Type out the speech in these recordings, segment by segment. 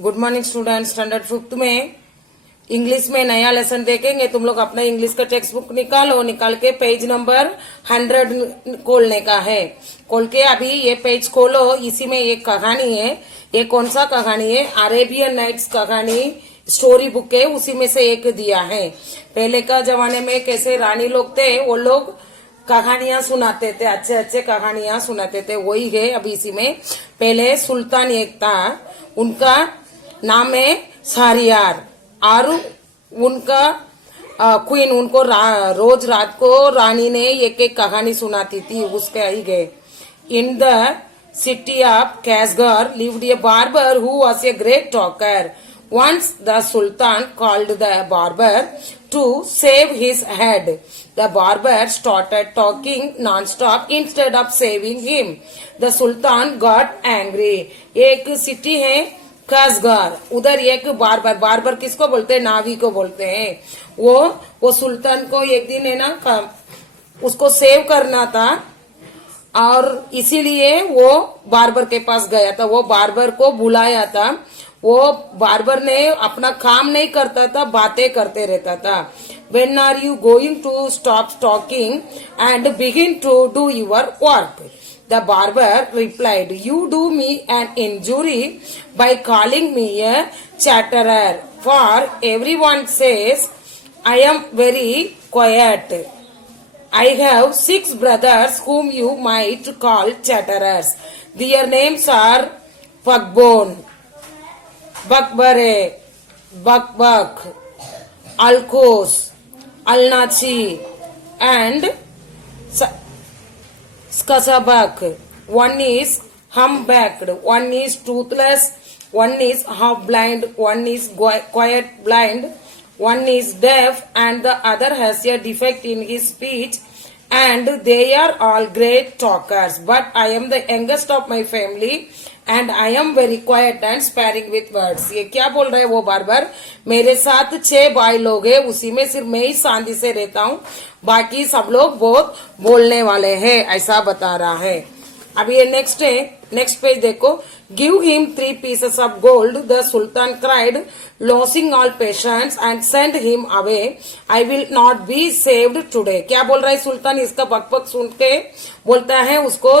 Good morning student. Standard fifth में English में नया लेसन देखेंगे। तुम लोग अपना इंग्लिश का टेक्स्ट बुक निकालो, निकाल के पेज नंबर 100 खोलने का है। खोल के अभी ये पेज खोलो। इसी में एक कहानी है। ये कौन सा कहानी है? अरेबियन नाइट्स कहानी स्टोरी बुक है, उसी में से एक दिया है। पहले का जमाने में कैसे रानी लोग थे, वो लोग कहानियां सुनाते थे, अच्छे अच्छे कहानियां सुनाते थे, वही है अभी इसी में। पहले सुल्तान एक था, उनका नाम है शाहरियार, और उनका क्वीन उनको रोज रात को रानी ने एक एक कहानी सुनाती थी, उसके ही गए। In the city of Kashgar lived a barber who was a great talker. Once the Sultan called the barber to shave his head. The barber started talking non-stop instead of shaving him. The Sultan got angry. एक city है कसगर, उधर एक barber, barber किसको बोलते हैं? नावी को बोलते हैं। वो सुल्तान को एक दिन है ना, उसको सेव करना था, और इसीलिए वो बार्बर के पास गया था। वो बार्बर को बुलाया था। वो बार्बर ने अपना काम नहीं करता था, बातें करते रहता था। When are you going to stop talking and begin to do your work? The barber replied, You do me an injury by calling me a chatterer, for everyone says I am very quiet. I have 6 brothers whom you might call chatterers. Their names are Pugbone, Bakbare, Bakbak, Alkos, Alnachi, and Skasabak. One is humpbacked, one is toothless, one is half blind, one is quiet blind, one is deaf, and the other has a defect in his speech, and they are all great talkers. But I am the youngest of my family, and I am very quiet and sparing with words. ये क्या बोल रहे हैं वो barber? मेरे साथ 6 भाई लोग हैं, उसी में सिर्फ मैं ही शांति से रहता हूँ, बाकी सब लोग बहुत बोलने वाले हैं, ऐसा बता रहा है। अभी ये नेक्स्ट है, नेक्स्ट पेज देखो। Give him 3 pieces of gold. The Sultan cried, losing all patience, and send him away. I will not be saved today. क्या बोल रहा है सुल्तान? इसका बकबक सुन के बोलता है, उसको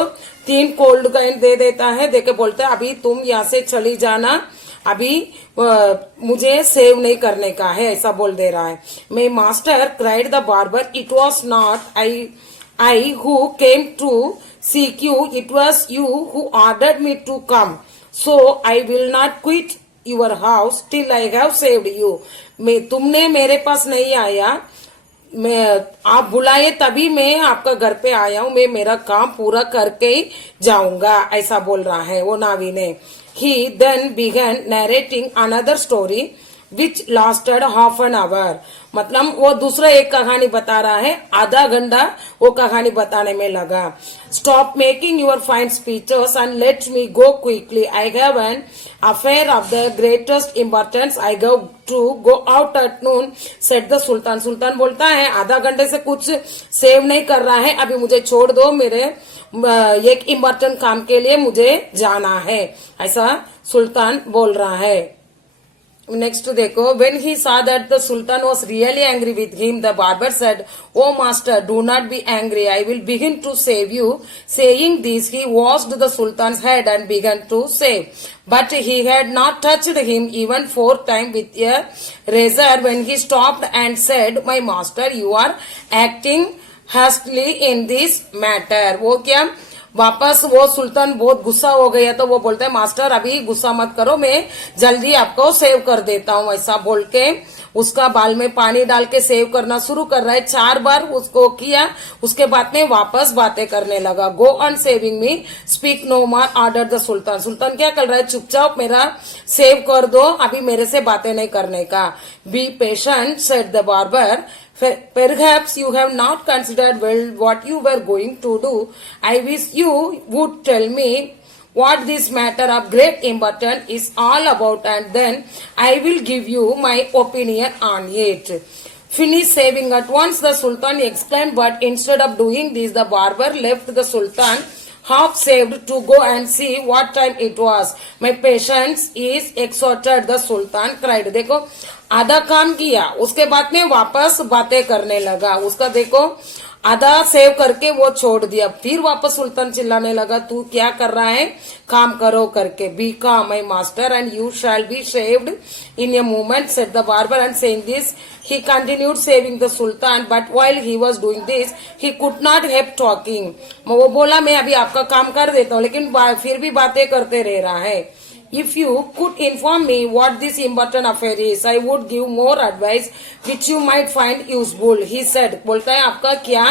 3 गोल्ड कॉइन दे देता है, देके बोलता है अभी तुम यहाँ से चली जाना, अभी मुझे सेव नहीं करने का है, ऐसा बोल दे रहा है। मैं master cried the barber, it was not I who came to seek you, it was you who ordered me to come. So I will not quit your house till I have saved you. तुमने मेरे पास नहीं आया, आप बुलाए तभी मैं आपका घर पे आया हूँ, मैं मेरा काम पूरा करके ही जाऊंगा, ऐसा बोल रहा है वो नावी ने। He then began narrating another story which lasted half an hour. मतलब वो दूसरा एक कहानी बता रहा है, आधा घंटा वो कहानी बताने में लगा। Stop making your fine speeches and let me go quickly. I have an affair of the greatest importance. I go to go out at noon, said the Sultan. सुल्तान बोलता है आधा घंटे से कुछ सेव नहीं कर रहा है, अभी मुझे छोड़ दो, मेरे एक इम्पोर्टेंट काम के लिए मुझे जाना है, ऐसा सुल्तान बोल रहा है। नेक्स्ट देखो। When he saw that the Sultan was really angry with him, the barber said, Oh master, do not be angry, I will begin to save you. Saying this, he washed the Sultan's head and began to shave. But he had not touched him even 4 times with a razor when he stopped and said, My master, you are acting hastily in this matter. वो क्या? वापस वो सुल्तान बहुत गुस्सा हो गया, तो वो बोलता है मास्टर अभी गुस्सा मत करो, मैं जल्दी आपको सेव कर देता हूँ, ऐसा बोल के उसका बाल में पानी डाल के सेव करना शुरू कर रहा है। 4 बार उसको किया, उसके बाद में वापस बातें करने लगा। Go on shaving me, speak no more, order the sultan. सुल्तान क्या कर रहा है? चुपचाप मेरा सेव कर दो, अभी मेरे से बातें नहीं करने का। Be patient, said the barber, Perhaps you have not considered well what you were going to do. I wish you would tell me what this matter of great importance is all about, and then I will give you my opinion on it. Finish saving at once, the Sultan exclaimed, but instead of doing this, the barber left the Sultan half saved to go and see what time it was. My patience is exhausted, the Sultan cried. देखो आधा काम किया, उसके बाद में वापस बातें करने लगा. उसका देखो आधा सेव करके वो छोड़ दिया. फिर वापस सुल्तान चिल्लाने लगा, तू क्या कर रहा है, काम करो करके. बी काम my master and you shall be shaved in a moment, said the barber. And saying this he continued saving the sultan, but while he was doing this he could not help talking. वो बोला मैं अभी आपका काम कर देता हूँ, लेकिन फिर भी बातें करते रह रहा है. If you could inform me what this important affair is, I would give more advice which you might find useful, he said. बोलता है आपका क्या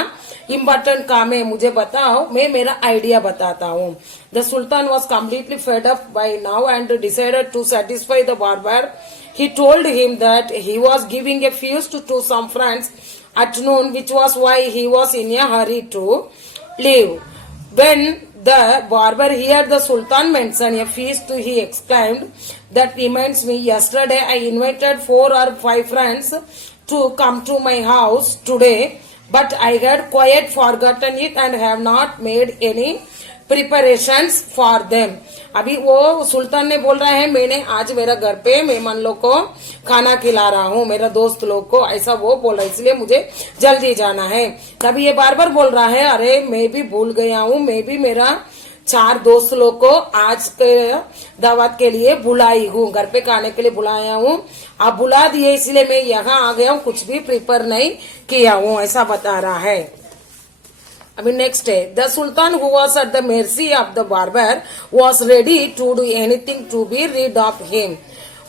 इम्पोर्टेंट काम है, मुझे बताओ, मैं मेरा आइडिया बताता हूँ. The sultan was completely fed up by now and decided to satisfy the barber. He told him that he was giving a feast to some friends at noon, which was why he was in a hurry to leave. When the barber heard the sultan mention a feast, he exclaimed, that reminds me, yesterday I invited 4 or 5 friends to come to my house today, but I had quite forgotten it and have not made any preparations for them. अभी वो सुल्तान ने बोल रहा है मैंने आज मेरा घर पे मेहमान लोग को खाना खिला रहा हूँ, मेरा दोस्त लोग को, ऐसा वो बोल रहा है, इसलिए मुझे जल्दी जाना है. तभी ये बार बार बोल रहा है, अरे मैं भी भूल गया हूँ, मैं भी मेरा 4 दोस्त लोग को आज के दावत के लिए बुलाई हूँ, घर पे खाने के लिए बुलाया हूँ. आप बुला दिए इसलिए मैं यहाँ आ गया हूँ, कुछ भी प्रिपेयर नहीं किया हूँ, ऐसा बता रहा है. अभी नेक्स्ट है, the sultan who was at the mercy of the barber was ready to do anything to be rid of him.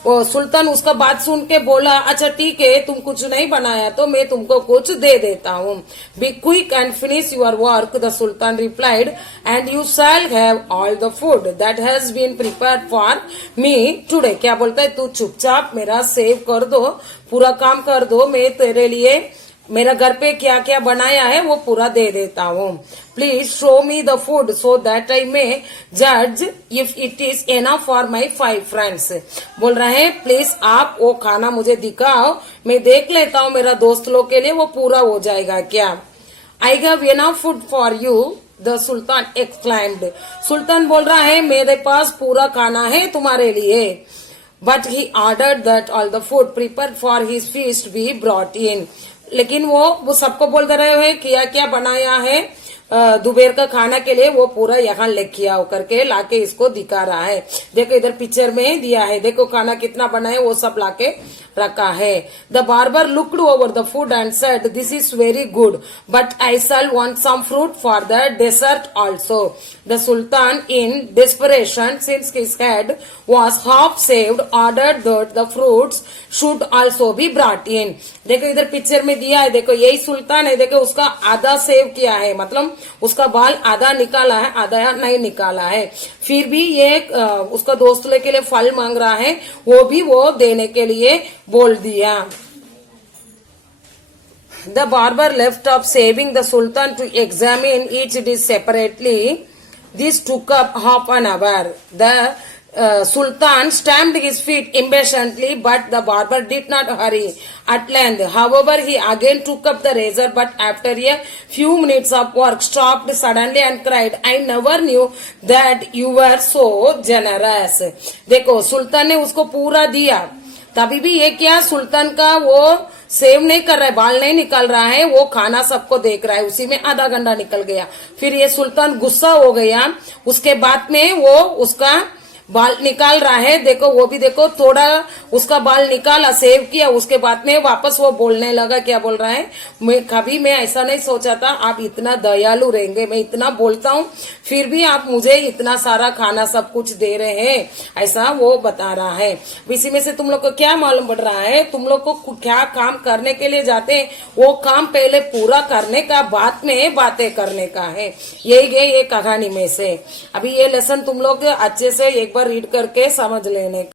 वो सुल्तान उसका बात सुन के बोला, अच्छा ठीक है, तुम कुछ नहीं बनाया तो मैं तुमको कुछ दे देता हूँ. Be quick and finish your work, the sultan replied, and you shall have all the food that has been prepared for me today. क्या बोलता है, तू चुपचाप मेरा सेव कर दो, पूरा काम कर दो, मैं तेरे लिए मेरा घर पे क्या क्या बनाया है वो पूरा दे देता हूँ. Please show me the food so that I may जज if it is enough for my 5 friends. बोल रहे हैं प्लीज आप वो खाना मुझे दिखाओ, मैं देख लेता हूँ मेरा दोस्त लोग के लिए वो पूरा हो जाएगा क्या. I have enough food for you, the sultan exclaimed. सुल्तान बोल रहा है मेरे पास पूरा खाना है तुम्हारे लिए. But he ordered that all the food prepared for his feast be brought in. लेकिन वो सबको बोल दे रहे हैं क्या क्या बनाया है दोपहर का खाना के लिए, वो पूरा यहाँ लेके आओ करके लाके इसको दिखा रहा है. देखो इधर पिक्चर में दिया है, देखो खाना कितना बना है वो सब लाके रखा है. The barber looked over the food and said, this is very good but I shall want some fruit for the dessert also. The sultan in desperation since his head was half saved ordered that the fruits should also be brought in. देखो इधर picture में दिया है, देखो यही सुल्तान है, देखो उसका आधा सेव किया है, मतलब उसका बाल आधा निकाला है, आधा नहीं निकाला है. फिर भी ये उसका दोस्त के लिए फल मांग रहा है, वो भी वो देने के लिए बोल दिया. The barber left off saving the sultan to examine each dish separately. This took up half an hour. The Sultan stamped his feet impatiently, but the barber did not hurry. At length, however, he again took up the razor, but after a few minutes of work, stopped suddenly and cried, I never knew that you were so generous. देखो सुल्तान ने उसको पूरा दिया, तभी भी ये क्या सुल्तान का वो सेव नहीं कर रहा है, बाल नहीं निकाल रहा है, वो खाना सबको देख रहा है, उसी में आधा घंटा निकल गया. फिर ये सुल्तान गुस्सा हो गया, उसके बाद में वो उसका बाल निकाल रहा है. देखो वो भी देखो थोड़ा उसका बाल निकाला, सेव किया, उसके बाद में वापस वो बोलने लगा, क्या बोल रहा है, मैं ऐसा नहीं सोचा था आप इतना दयालु रहेंगे, मैं इतना बोलता हूँ फिर भी आप मुझे इतना सारा खाना सब कुछ दे रहे हैं, ऐसा वो बता रहा है. इसी में से तुम लोग को क्या मालूम पड़ रहा है, तुम लोग को क्या काम करने के लिए जाते हैं वो काम पहले पूरा करने का, बाद में बातें करने का है. यही है ये कहानी में से. अभी ये लेसन तुम लोग अच्छे से एक बार रीड करके समझ लेने.